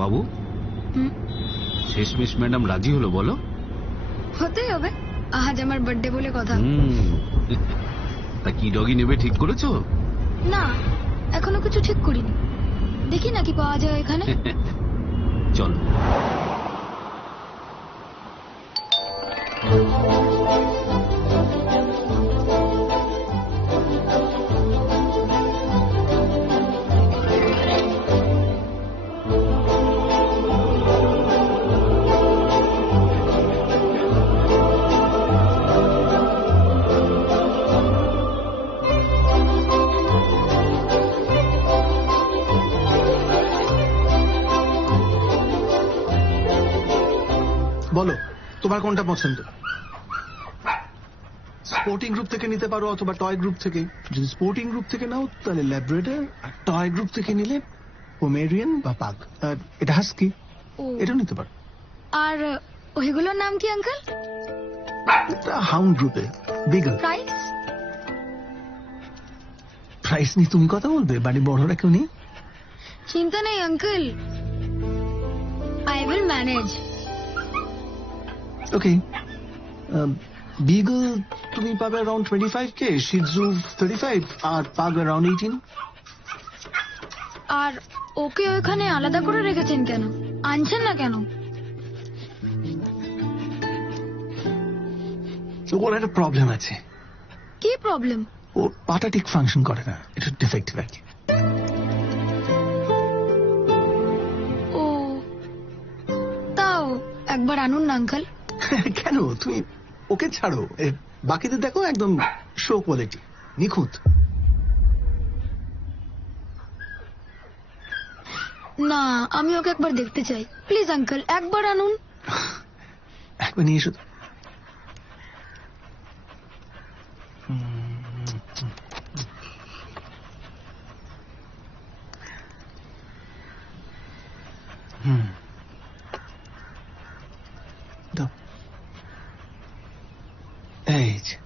বাবু, শেষমেশ ম্যাডাম রাজি হলো বলো? হতেই হবে, আজ আমার বার্থডে বলে কথা। তা কি ডগি নেবে ঠিক করেছো? না, এখনো কিছু ঠিক করিনি, দেখি না কি পাওয়া যায় এখানে। চলো। বলো তোমার কোনটা পছন্দ? স্পোর্টিং গ্রুপ থেকে নিতে পারো অথবা টয় গ্রুপ থেকে। যদি স্পোর্টিং গ্রুপ থেকে নাও তাহলে ল্যাব্রাডর, আর টয় গ্রুপ থেকে নিলে পোমেরিয়ান বা পাগ। আর এটা হাস্কি, এটা নিতে পারো। আর ওইগুলোর নাম কি আঙ্কেল? হাউন্ড গ্রুপে বিগল। প্রাইস? প্রাইস নিয়ে তুমি কথা বলবে, বাড়ি বড়রা কেউ নেই। চিন্তা নেই uncle, I will manage. Okay, Beagle তুমি পাবে অ্যারাউন্ড 25K, শিজু 35, আর পাগ অ্যারাউন্ড 18। আর ওকে ওইখানে আলাদা করে রেখেছেন কেন? আনছেন না কেন? ওর একটা প্রবলেম আছে। কি প্রবলেম? ওর পাটা ঠিক ফাংশন করে না, এটা ডিফেক্টিভ আর কি। ও, তাও একবার আনুন না আঙ্কেল। কেন? তুমি ওকে ছাড়ো, বাকিদের দেখো একদম শো কোয়ালিটি, নিখুঁত। না, আমি ওকে একবার দেখতে চাই, প্লিজ আঙ্কেল, একবার আনুন। একবার নিয়ে এসো। দাও, এই যে।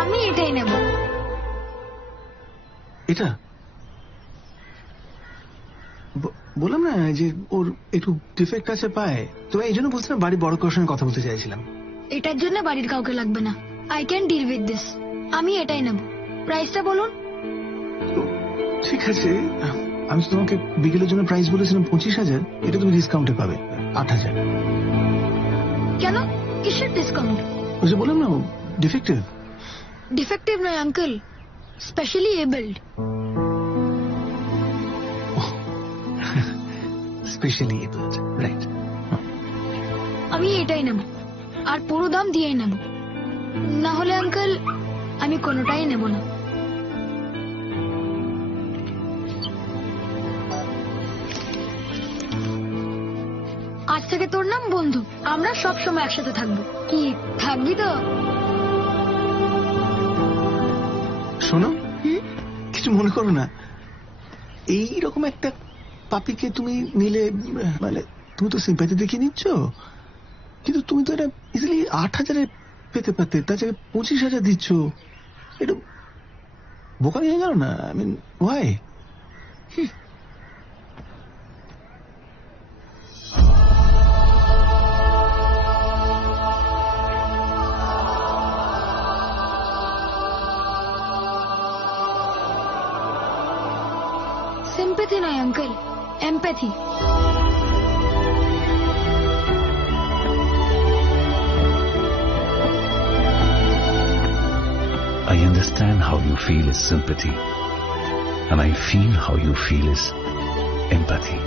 আমি এটাই নেব। এটা বললাম না যে ওর একটু ডিফেক্ট আছে পায়ে, তো এই জন্য বলছিলাম বাড়ি বড় কারোর সঙ্গে কথা বলতে চাইছিলাম। এটার জন্য বাড়ির কাউকে লাগবে না, I can deal with this. আমি এটাই নেব। প্রাইসটা বলুন। ঠিক আছে, আমি তো তোমাকে বিকেলের জন্য প্রাইস বলেছিলাম 25,000, এটা তুমি ডিসকাউন্টে পাবে 8,000। কেন? কিসের ডিসকাউন্ট? ওই যে বললাম না ডিফেক্টিভ। ডিফেক্টিভ নয় uncle, specially abled. Specially abled, right. আমি এটাই নেব, আর পুরো দাম দিয়েই নেব। না হলে আঙ্কেল আমি কোনোটাই নেব না। আজ থেকে তোর নাম বন্ধু, আমরা সব সময় একসাথে থাকবো। কি থাকবি তো? শোনো, কিছু মনে করো না, এইরকম একটা পাপিকে তুমি নিলে, মানে তুমি তো সিম্প্যাথি দেখিয়ে নিচ্ছ, কিন্তু তুমি তো এটা ইজিলি 8,000-এ পেতে পারতে, তার জায়গায় 25,000 দিচ্ছ। এটা বোকামি হয়ে গেল না? I mean why? সিম্প্যাথি নয় uncle, empathy. I understand how you feel is sympathy, and I feel how you feel is empathy.